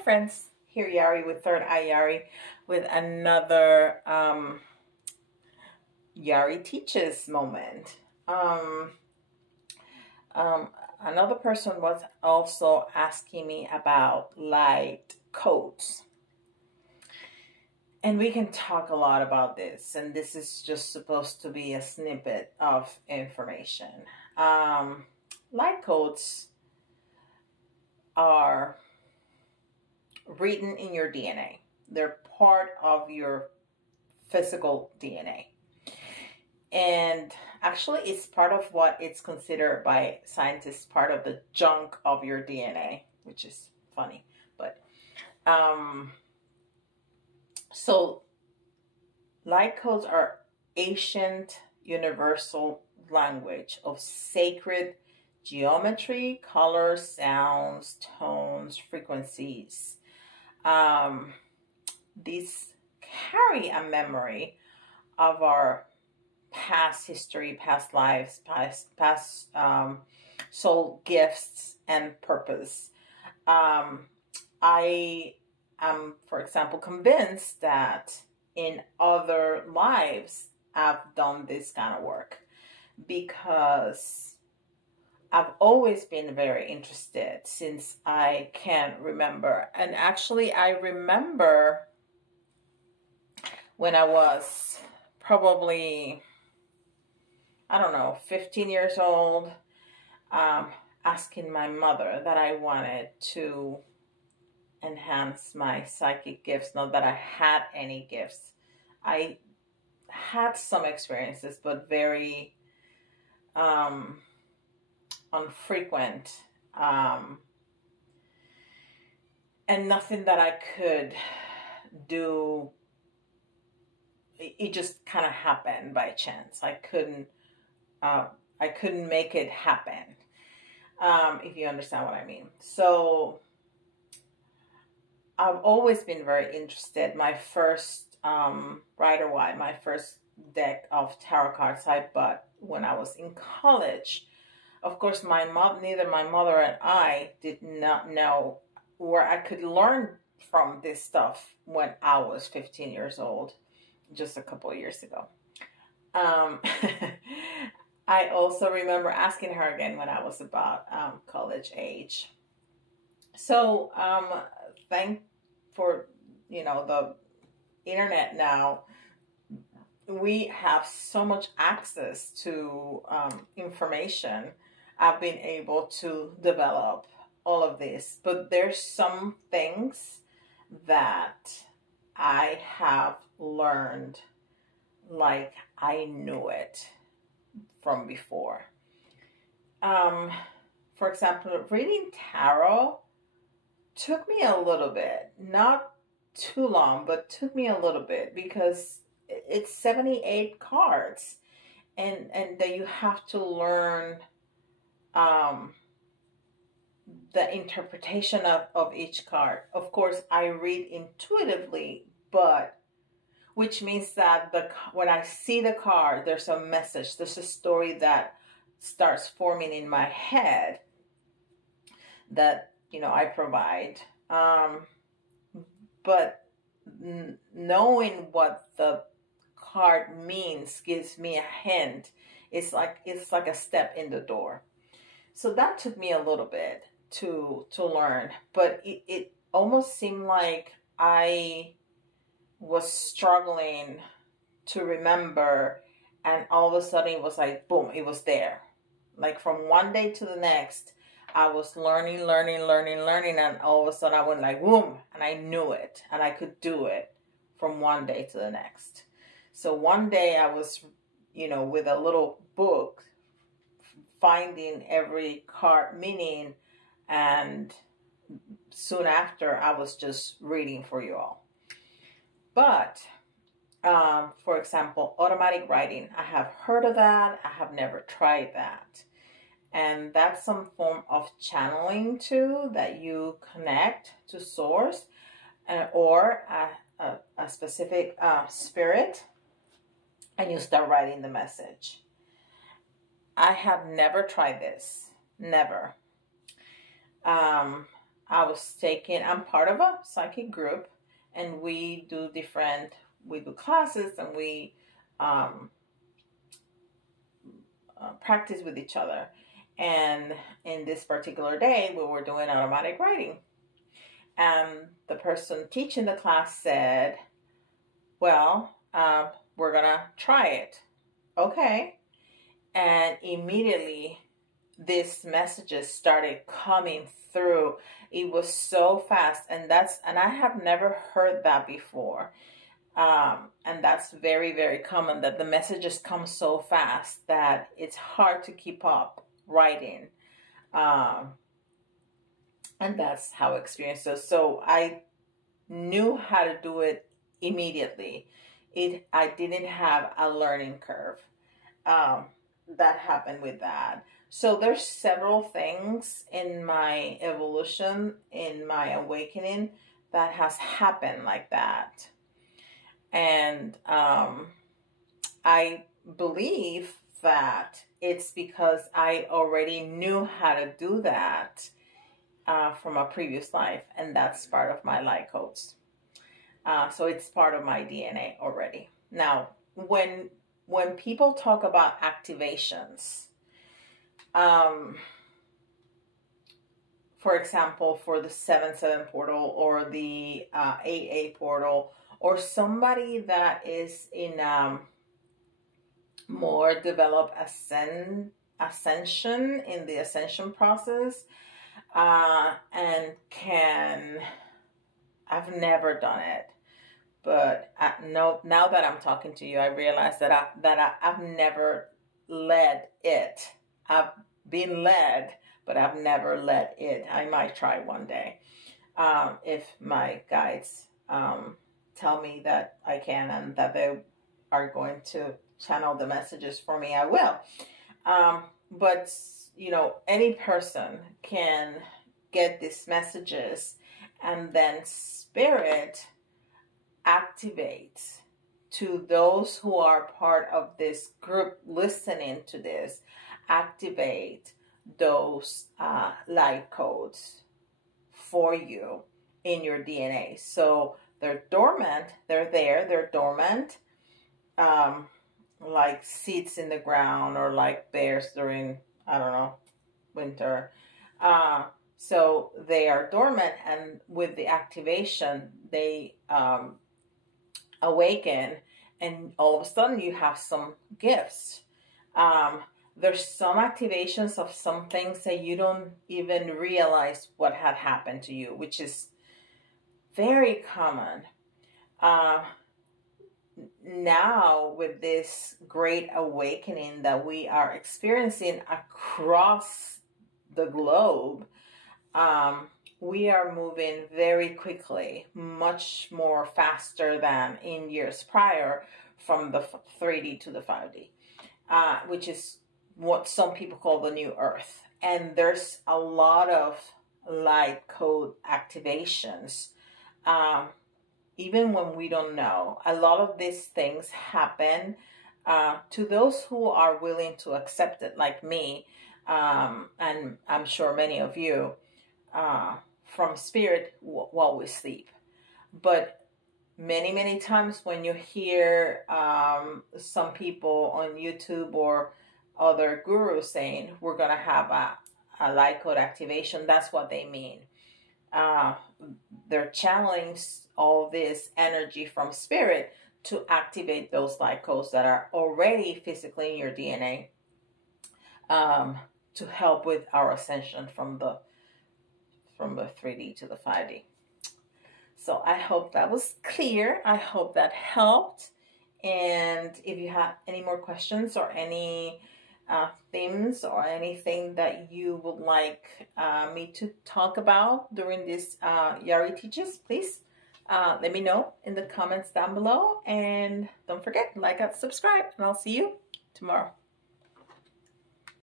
friends, here Yari with Third Eye Yari with another Yari Teaches moment. Another person was also asking me about light codes. And we can talk a lot about this, and this is just supposed to be a snippet of information. Light codes are written in your DNA. They're part of your physical DNA. And actually, it's part of what it's considered by scientists part of the junk of your DNA, which is funny. But so light codes are ancient universal language of sacred geometry, colors, sounds, tones, frequencies. These carry a memory of our past history, past lives, past soul gifts and purpose. I am, for example, convinced that in other lives I've done this kind of work because I've always been very interested since I can remember. And actually, I remember when I was probably, I don't know, 15 years old, asking my mother that I wanted to enhance my psychic gifts. Not that I had any gifts. I had some experiences, but very unfrequent, and nothing that I could do. It just kind of happened by chance. I couldn't make it happen, if you understand what I mean. So I've always been very interested. My first Rider-Waite, my first deck of tarot cards I bought when I was in college. Of course, neither my mother and I did not know where I could learn from this stuff when I was 15 years old, just a couple of years ago. I also remember asking her again when I was about college age. So thank for, the internet now. We have so much access to information. I've been able to develop all of this, but there's some things that I have learned like I knew it from before. For example, reading tarot took me a little bit, not too long, but took me a little bit because it's 78 cards, and that you have to learn the interpretation of each card. Of course, I read intuitively, but which means that when I see the card, there's a message, there's a story that starts forming in my head that I provide. But knowing what the card means gives me a hint. It's like a step in the door. So that took me a little bit to learn, but it almost seemed like I was struggling to remember, and all of a sudden it was like, boom, it was there. Like from one day to the next, I was learning, and all of a sudden I went like, boom, and I knew it, and I could do it from one day to the next. So one day I was, with a little book, finding every card meaning, and soon after I was just reading for you all. But for example, automatic writing, I have heard of that. I have never tried that. And that's some form of channeling too, that you connect to source or a specific spirit, and you start writing the message. I have never tried this. Never. I'm part of a psychic group, and we do classes, and we practice with each other. And in this particular day, we were doing automatic writing. And the person teaching the class said, well, we're going to try it. Okay. And immediately these messages started coming through. It was so fast. And I have never heard that before. And that's very, very common, that the messages come so fast that it's hard to keep up writing. And that's how experience is. So I knew how to do it immediately. I didn't have a learning curve that happened with that. So there's several things in my evolution, in my awakening, that has happened like that. And I believe that it's because I already knew how to do that from a previous life, and that's part of my light codes. So it's part of my DNA already. Now, when people talk about activations, for example, for the 7/7 portal or the 8/8 portal, or somebody that is in more developed ascension in the ascension process, and I've never done it, but now that I'm talking to you, I realize that I've never led it. I've been led, but I've never led it. I might try one day, if my guides tell me that I can, and that they are going to channel the messages for me, I will. But any person can get these messages, and then spirit activates to those who are part of this group listening to this, activate those light codes for you in your DNA. So they're dormant, they're dormant, like seeds in the ground, or like bears during, I don't know, winter. So they are dormant, and with the activation, they awaken, and all of a sudden you have some gifts. There's some activations of some things that you don't even realize what had happened to you, which is very common. Now, with this great awakening that we are experiencing across the globe, we are moving very quickly, much more faster than in years prior, from the 3D to the 5D, which is what some people call the new earth. And there's a lot of light code activations, even when we don't know. A lot of these things happen to those who are willing to accept it, like me, and I'm sure many of you, from spirit while we sleep. But many, many times when you hear some people on YouTube or other gurus saying we're going to have a light code activation, that's what they mean. They're channeling all this energy from spirit to activate those light codes that are already physically in your DNA, to help with our ascension from the 3D to the 5D. So I hope that was clear. I hope that helped. And if you have any more questions or any themes or anything that you would like me to talk about during this Yari Teaches, please let me know in the comments down below. And don't forget, like and subscribe, and I'll see you tomorrow.